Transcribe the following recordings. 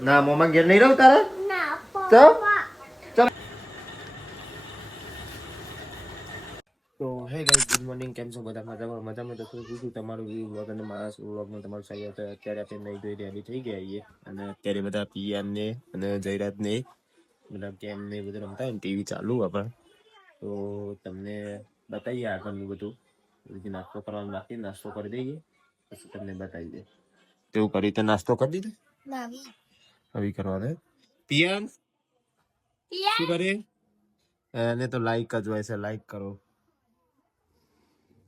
ના મોમાં ઘેર નહીં રહું તારે તો ચાલ. તો હે ગાઈસ ગુડ મોર્નિંગ, કેમ છો બધા? મજામાં તો શું તમારું વ્લોગ અને મારા વ્લોગમાં તમારું સ્વાગત છે. અત્યારે આપણે નહીં ધોઈ રેડી થઈ ગયા છીએ અને અત્યારે બધા પિયાન ને અને જયરાજ ને બધા કેમ ને બધું રમતા હોય ને ટીવી ચાલુ આપણે તો તમને બતાવીએ આગળનું બધું. નાસ્તો કરવાનું બાકી, નાસ્તો કરી દઈએ પછી તમને બતાવી દે. તેવું કરી તો નાસ્તો કરી દીધો આવી કરવાનો પિયાન શું કરે એને તો લાઈક જ હોય છે, લાઈક કરો.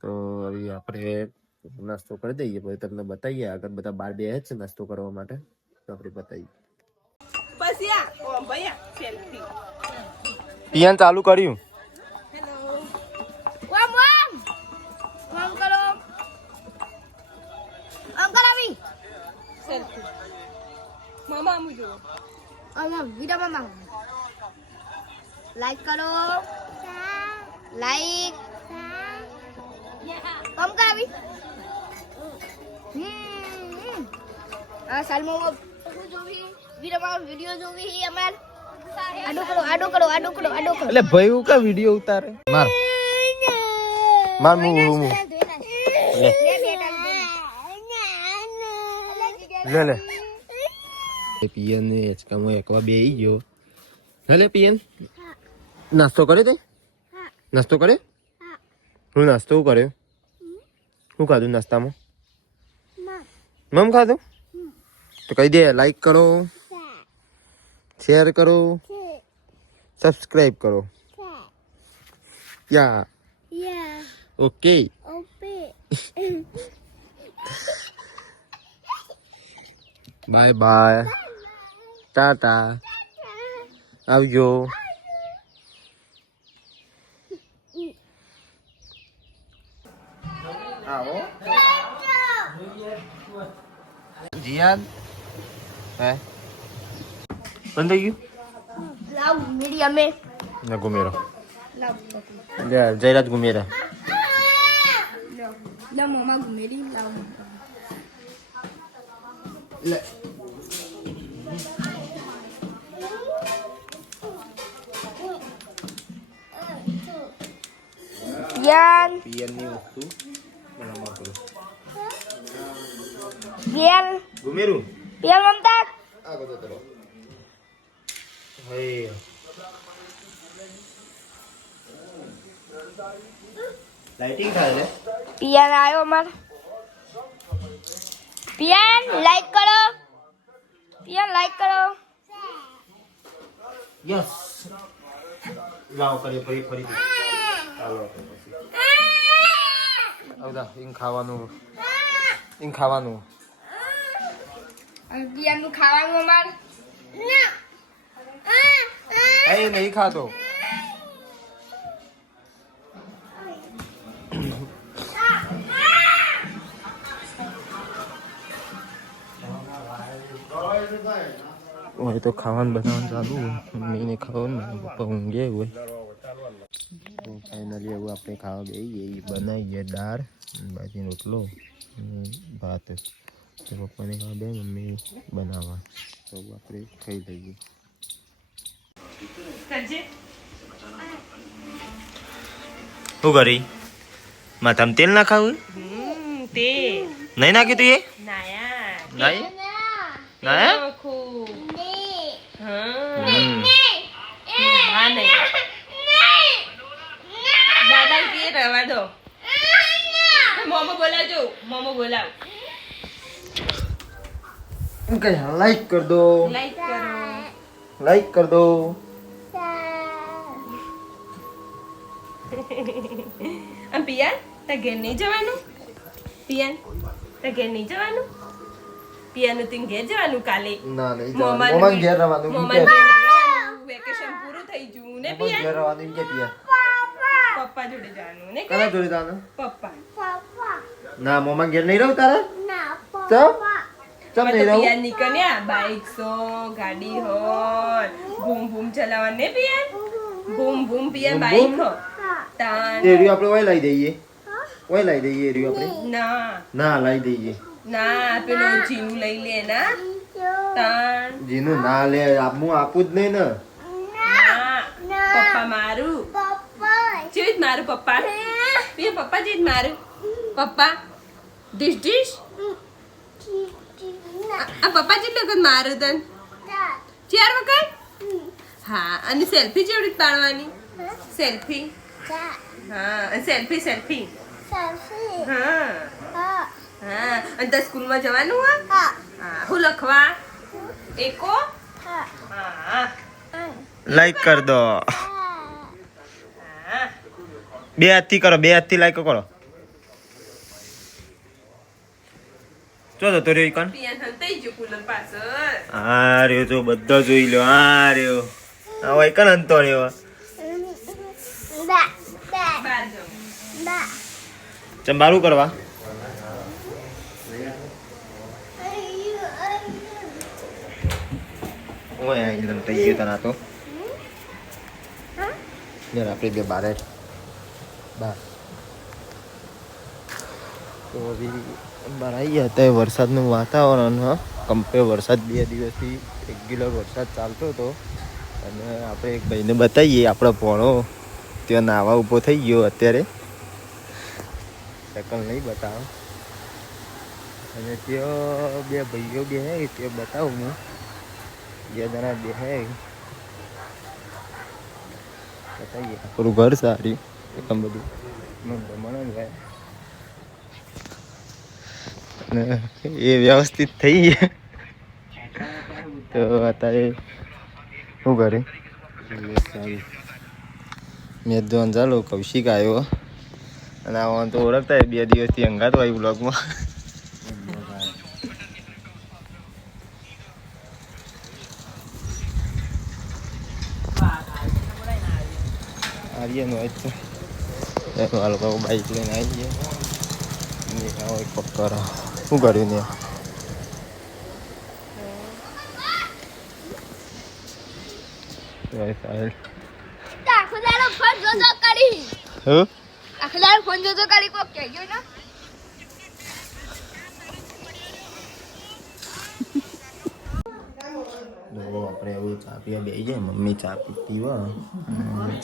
તો હવે આપણે નાસ્તો કરી દઈએ પછી તમને બતાવીએ આગળ. બધા બાર બે છે નાસ્તો કરવા માટે તો આપણે બતાવીએ. પિયાન ચાલુ કર્યું. લાઈક કરો, લાઈક કમ કરાવી. સાલમાં જોવી વિડીયો જોવી અમાર આડો કરો. એટલે ભાઈ હું કા વિડિયો ઉતારે માર માર મુ લે પિયન ને એચકામાં એકવા બેહી ગયો. લે પિયન નાસ્તો કરે તે? નાસ્તો કરે? હું નાસ્તો કર્યો. શું ખાધું નાસ્તામાં? મમ ખાધું? તો કહી દે લાઈક કરો, શેર કરો, સબસ્ક્રાઇબ કરો. Yeah okay. Bye bye, Tata, આવજો. આવો જીયાન હે બંધ થઈ ગયું. લાવ મીડિયમે ના ગુમેરો લાવ જયરાજ ગુમેરા લાવ મમ્મા ઘુમેરી લાવ લે. યાન પિયરની વસ્તુ બનાવવા કરો. પિયન ગુમેરું પિયન મમતા આ બધો કરો. હે લાઇટિંગ થાય રે. પિયન આવ્યો માર. પિયન લાઈક કરો, પિયન લાઈક કરો. યસ લાવ કરીએ ફરી ચાલો આવદા ઇન ખાવાનું પિયન નું ખાવાનું અમાર એ નહીં ખાતો. હોય તો ખાવાનું બનાવવાનું ચાલુ હોય. મમ્મીને ખાવાનું, મારા પપ્પા ઊંઘે હોય. તો ફાઇનલી એવું આપણે ખાવા બેસીએ. બનાવીએ દાળ, બાજરીનો રોટલો, ભાત. તો પપ્પાને ખાવા બે, મમ્મી બનાવવા. તો આપણે ખાઈ લઈએ. શું કરી માથામાં તેલ ના ખાવું? નહીં નાખ્યું તું એ? નહીં ના દાદા કે રવા દો. મોમો બોલાવજો, મોમો બોલાવ. લાઈક કર દો, લાઈક કરો. લાઈક કર દો. પિયાન તાર ઘેર નહીં જવાનું? પિયાન તાર ઘેર નહીં જવાનું? પિયાનું તું ઘેર જવાનું કાલે? ના નહીં જવાનું. મોમાન ઘેર રહેવાનું. મોમાન ઘેર નહીં જવાનું. વેકેશન પૂરું થઈ ગયું ને મોમાન ઘેર પિયાન? રહેવાનું કે પિયા? પપ્પા જોડે જવાનું ને? કના જોડે જવાનું? પપ્પા. ના મોમાન ઘેર નહીં રહું તારે તો ચમ નહીં રહું? પિયાન નીકળ્યા બાઈક સો ગાડી હોય ભૂમ ભૂમ ચલાવવા ને પિયાન? ભૂમ ભૂમ પિયાન બાઈક હો તાન એરિયો આપણે ઓય લઈ દઈએ. ઓય લઈ દઈએ એરિયો આપણે. ના ના લઈ દઈએ. ના પેલો જીનું લઈ લે ના તાણ જીનું ના લે હું આપું જ નહીં ને. ના પપ્પા મારું ચેવી મારું પપ્પા પીએ પપ્પા ચેવી મારું પપ્પા ડીશ ડીશ આ પપ્પા જેટલું વખત મારું તન 4 વખત હા અને સેલ્ફી જેવડી જ પાડવાની સેલ્ફી હા સેલ્ફી સેલ્ફી હા હા અને તાર સ્કૂલમાં જવાનું હા હું લખવા એકો હા લાઈક કર દો. હા 2 હાથથી કરો, 2 હાથથી લાઈક કરો. ચો તો રહ્યો ઈકન. પિયાન હંતાઈ ગયો કુલર પાછળ આ રહ્યો જો બધો જોઈ લો. આ રહ્યો આ ઈકન અંતો રહ્યો. બહાર જાઉં ચમ બારું કરવા. ઓય આ ઇલમ થઈ ગયો તના તો. યાર આપણે બે બારે બાર તો બહાર આવી ગયા હતા. વરસાદનું વાતાવરણ હા કંપે વરસાદ 2 દિવસથી રેગ્યુલર વરસાદ ચાલતો હતો અને આપણે એક ભાઈને બતાવીએ આપણો પોણો ત્યાં નાવા ઊભો થઈ ગયો અત્યારે. શકલ નહીં બતાવો અને ત્યાં 2 ભાઈઓ બે હે તે બતાવું હું 2 જણા બે હે બતાવીએ. આપણું ઘર સારું એકદમ બધું મને જાય અને એ વ્યવસ્થિત થઈ ગયા. તો અત્યારે શું કરે મેં જોન ચાલો કૌશિક આવ્યો અને આવવાનું તો ઓળખતા 2 દિવસથી અંગાત હોય બ્લોગમાં. આર્યનો હોય છે આ લોકો બાઈક લઈને આવી ગયા હોય પક્કર. શું કર્યું ને આખો દાડો ફોન જોજો કરી હું આખો દાડો ફોન જોજો કરી કોક કહેજો ને આપણે એવું ચા પીવા બેસી જાય. મમ્મી ચા પીવા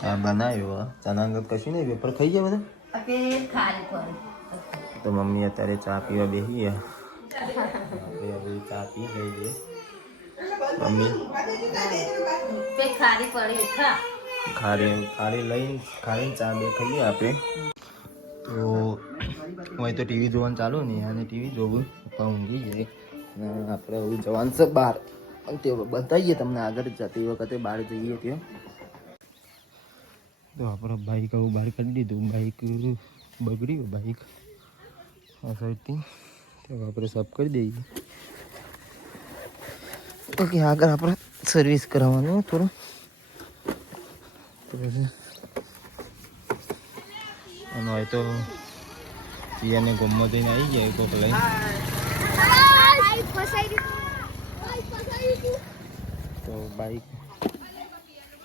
ચા બનાવ્યો. ચાના અંગત કશું નહીં પેપર ખાઈ જાય બધા. તો મમ્મી અત્યારે ચા પીવા બેસી ગયા. આપણે હવે ચા પી લઈએ. મમ્મી ખારી લઈને ચા બે ખાઈએ આપણે. તો હોય તો ટીવી જોવાનું ચાલુ નહીં અને ટીવી જોવું પણ ઊંઘી જાય. આપણે હવે જવાનું છે બહાર તે બતાવીએ તમને આગળ જતી વખતે બહાર જઈએ ત્યાં. તો આપણે બાઈક આવું બહાર કાઢી દીધું. બાઈક બગડ્યું બાઈક આ સાઈડથી તો આપણે સાફ કરી દઈએ. ઓકે આગળ આપણે સર્વિસ કરાવવાનું થોડું તો પછી આનો હોય તો પિયાને ગમમાં જઈને આવી જાય કોક લઈને. તો બાઈક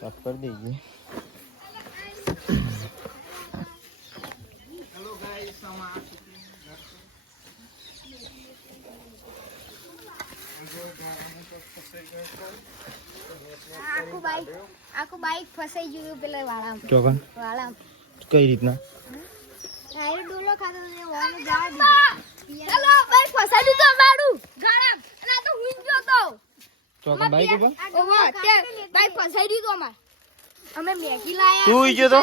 સાફ કરી દઈએ. આખું બાઈક ફસાઈ ગયું પેલા વાળામાં ચોકન કઈ રીતના ટાયર ડોલો ખાતો ને વાળો જવા દીધો. ચાલો બાઈક ફસાઈ દીધું અમારું ગાળામ અને આ તો હુઈ ગયો તો ચોકન બાઈક ઉપર ઓહો તે બાઈક ફસાઈ દીધું અમાર. અમે મેગી લાયા. તું હુઈ ગયો તો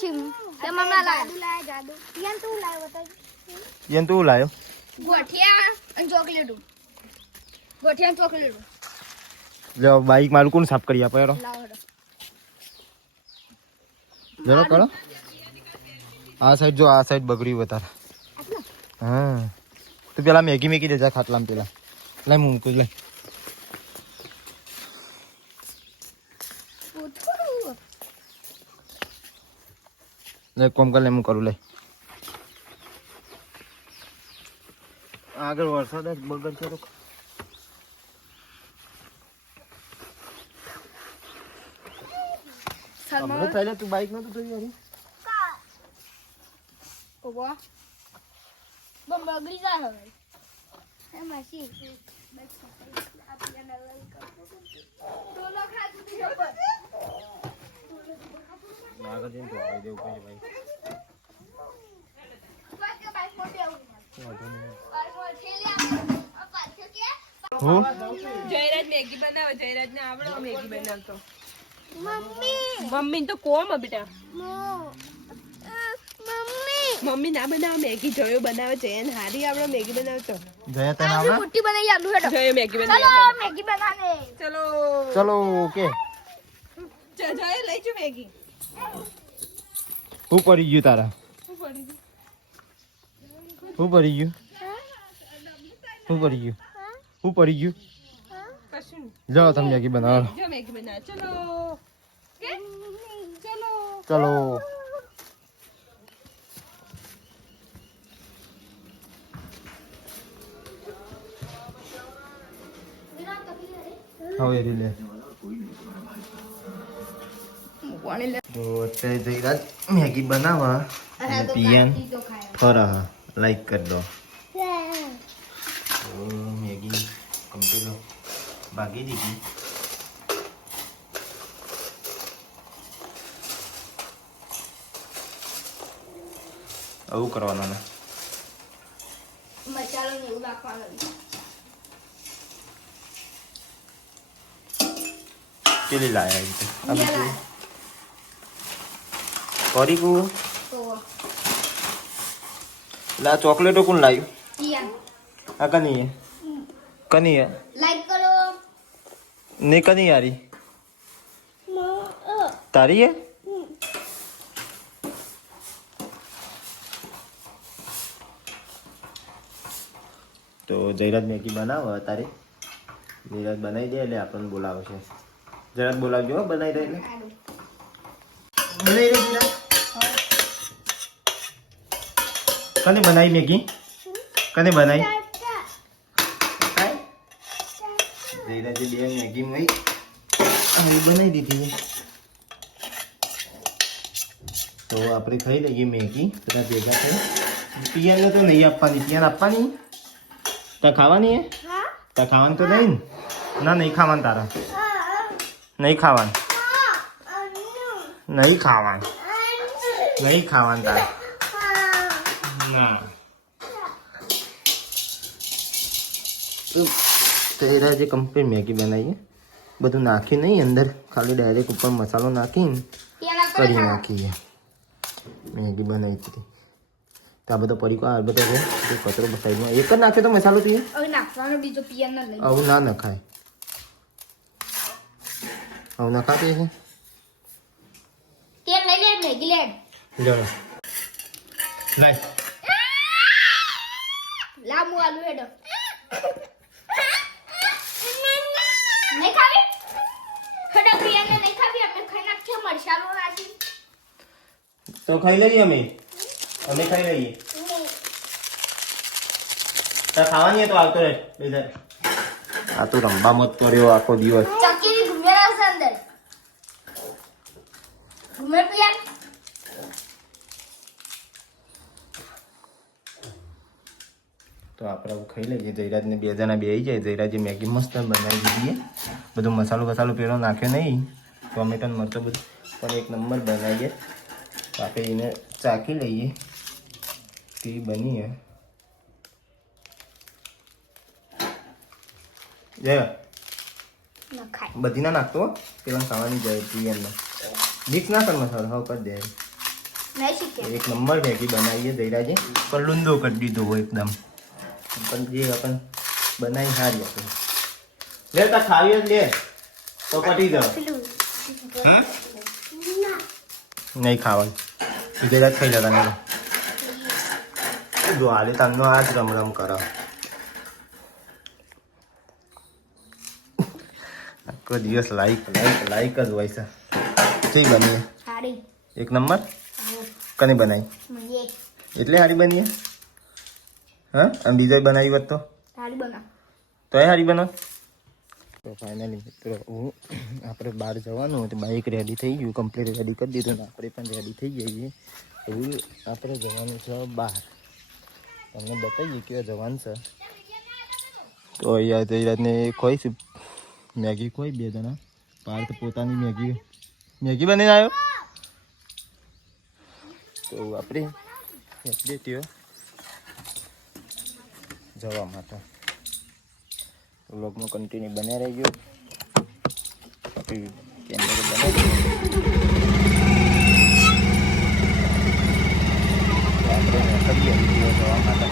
શીમ તે મમ્મા લાયા જાદુ યન તું લાયો બતાજ યન તું લાયો ગોઠિયા અને ચોકલેટું ગોઠિયા અને ચોકલેટું જો બાઈક મારું કોણ સાફ કરી આપે હેડો લાવો જરો કરો. આ સાઈડ જો આ સાઈડ બગડી વધારે. હા તું પેલા મેગી દેજા ખાટલામાં પેલા લઈ મૂકું લઈ. લે કોમ કર લે હું કરું લઈ. આગળ વરસાદ જ બગડ છે તો હમણાં પહેલા તું બાઈક નતું જોઈ યાર. ઓવા બમ બગડી જાય હવે એ માસી બસ આપણે નવલ ડોલો ખાતું થી ઉપર આગળ જઈને તો આવી દેવું પડે ભાઈ. બસ કે બાઈક મોટે આવું વાંધો નહીં. બાઈક મોટે લે આ પાછો કે હું જયરાજ મેગી બનાવે, જયરાજ ને આવડે મેગી બનાવતો. મમ્મી મમ્મી તો કોમ બેટા, મમ્મી મમ્મી ના બનાવે મેગી, જયો બનાવે. જયન હારી આવડે મેગી બનાવતો. જયા તને આ આવડે? મોટી બનાવી આલુ હેડો જયો મેગી ચલો બનાવે. મેગી બનાને ચલો ચલો ઓકે. જય લઈ જો મેગી. હું પડી ગયું તારા? શું પડી ગયું? હું પડી ગયું? હું પડી ગયું? હું પડી ગયું? કશું નહીં. જાઓ તમે મેગી બનાવો. જો મેગી બનાવે. ચલો કે? ચલો ચલો. હવે એ લે. તો અત્યારે જયરાજ મેગી બનાવવા અને પિયન ફરહ લાઈક કરી દો. તો મેગી કમ્પ્લીટ ભાગી દીધી. આવું કરવાનું ને મસાલો ને એવું નાખવાનું કેલી લાયા આ બધું કરી કુ તો લા ચોકલેટો કોણ લાવ્યું? પિયા આ કની હે? કની હે? લાઈક કરો ને કની યારી તારી હે? તો જયરાજ મેગી બનાવો તારે. જયરાજ બનાવી દે એટલે આપણને બોલાવે છે. જયરાજ બોલાવજો હો, બનાવી દે એટલે બનાવી દે. જયરાજ કને બનાવી મેગી? કને બનાવી? જયરાજે બે મેગી મઈ બનાવી દીધી. તો આપણે ખાઈ લઈએ મેગી બધા ભેગા થઈ. પિયાને તો નહીં આપવાની. પિયાને આપવાની? તા ખાવાની હે? તા ખાવાનું તો નહીં ને? ના નહીં ખાવાનું તારા. નહીં ખાવાનું. નહીં ખાવાનું. નહીં ખાવાનું તારા. ના તેરા જે કમ્પ્લીટ મેગી બનાવીએ બધું નાખી નહીં અંદર, ખાલી ડાયરેક્ટ ઉપર મસાલો નાખીને કરી નાખીએ. મેગી બનાવી હતી તો આ બધો પડીકો આ બધો છે જે કચરો સાઈડમાં એક જ નાખ્યો તો મસાલો પીએ. હવે નાખવાનો બીજો પિયા ના લઈ આવું ના નખાય. આવું નખાતી છે. તેલ લઈ લે મેગી લે ચલો લાય. લામુ આલુ હેડો નહીં ખાવી હેડો પિયાને નહીં ખાવી આપણે ખાઈ નાખીએ મરચાલો નાખી તો ખાઈ લઈએ અમે ખાઈ લઈએ. તાર ખાવાની તો આવતો રહે. આ તો રમવા મત કર્યો આખો દિવસ. ચકીની ઘુમેરા છે અંદર ઘુમેર પિયા તો આપણે આવું ખાઈ લઈએ. જયરાજને બે જણા બેસી જાય. જયરાજે મેગી મસ્ત બનાવી દીધી. બધો મસાલો પેલો નાખ્યો નહીં, ટોમેટો મરચો બધું પણ એક નંબર બનાવીએ. તો આપણે એને ચાખી લઈએ કેવી બની હે. જય ન ખાય બધી ના નાખતો પેલા ખાવાની જાય પિયરમાં મિક્સ ના કર મસાલો હવે કરી દે. નહીં શીખે એક નંબર મેગી બનાવીએ જયરાજે, પણ લૂંદો કરી દીધો હોય એકદમ. પણ જે આપણ બનાવી સારી આપણે લે. તા ખાવી જ લે તો પટી જાવ. હા નહીં ખાવાનું જયરાજ ખાઈ લેતા નહીં. જો હાલે તમને આ જ રમરમ કરો. આખો દિવસ લાઈક જ હોય છે. જઈ બનીએ હારી એક નંબર. કને બનાવી મને એટલે હારી બનીએ? હા અને બીજો બનાવી હોત તો હારી બના તોય હારી બનાવ. તો ફાઇનલી મિત્રો આપણે બહાર જવાનું હતું. બાઇક રેડી થઈ ગયું, કમ્પ્લીટ રેડી કરી દીધું ને આપણે પણ રેડી થઈ જઈએ. હવે આપણે જવાનું છે બહાર. તમને બતાવીએ કે જવાનું છે. તો અહીંયા જયરાજને ખોઈ છે મેગી ખોઈ 2 જણા. પાર્થ પોતાની મેગી બનીને આવ્યો. તો આપણે દેતીઓ જવા માટે વ્લોગમાં કન્ટિન્યુ બને રહેજો. કેમેરો બનાવી જવા માટે.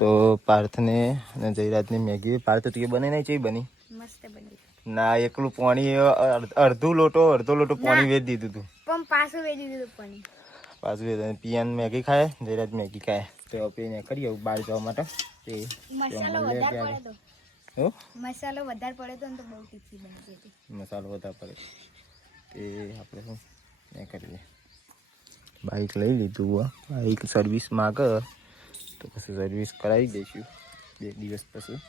તો પાર્થને અને જયરાજની મેગી પાર્થ તો બની નહીં છે બની મસ્ત બની. ના એકલું પાણી અડધો લોટો પાણી વેચ દીધું હતું પણ પાછું વેચી દીધું પાણી. પાછું પિયાન મેગી ખાય જયરાજ મેગી ખાય. તો આપણે કરીએ બહાર જવા માટે. તે મસાલો વધારે પડે તો હું મસાલો વધારે પડે તો ને તો બહુ તીખી બની જતી. મસાલો વધારે પડે તે આપણે શું એ કરીએ. બાઇક લઈ લીધું બાઇક સર્વિસ માગે તો પછી સર્વિસ કરાવી દઈશું 2 દિવસ પછી.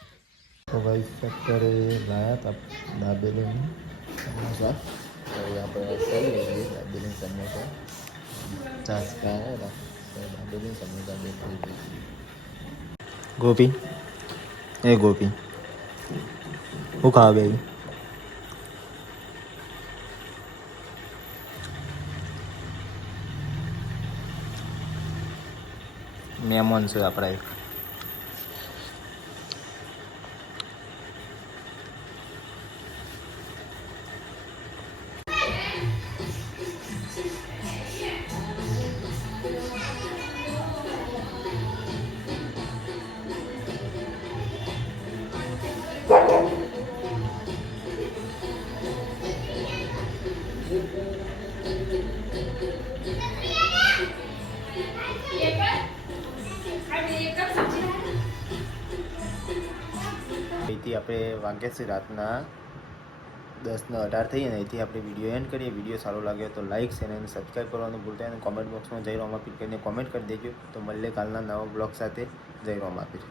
તો ભાઈ અત્યારે લાયા હતા દાબેલીની સમોસા. તો આપણે ખાઈ લઈએ દાબેલી સમોસા. ચાસ ખાયા હતા દાબેલી સમોસા 2 ખાઈ દઈશું. ગોપી એ ગોપી હું ખાવા ગઈ મહેમાન છે આપણા એક. અહીંથી આપણે વાગ્યા છે રાતના 10:18 થઈએ ને. અહીંથી આપણે વિડીયો એન્ડ કરીએ. વિડીયો સારો લાગ્યો તો લાઇક શેર અને સબસ્ક્રાઈબ કરવાનું ભૂલતા અને કોમેન્ટ બોક્સમાં જય રોમાપીર કરીને કોમેન્ટ કરી દેજો. તો મળીએ કાલના નવા બ્લોગ સાથે. જય રોમાપીર.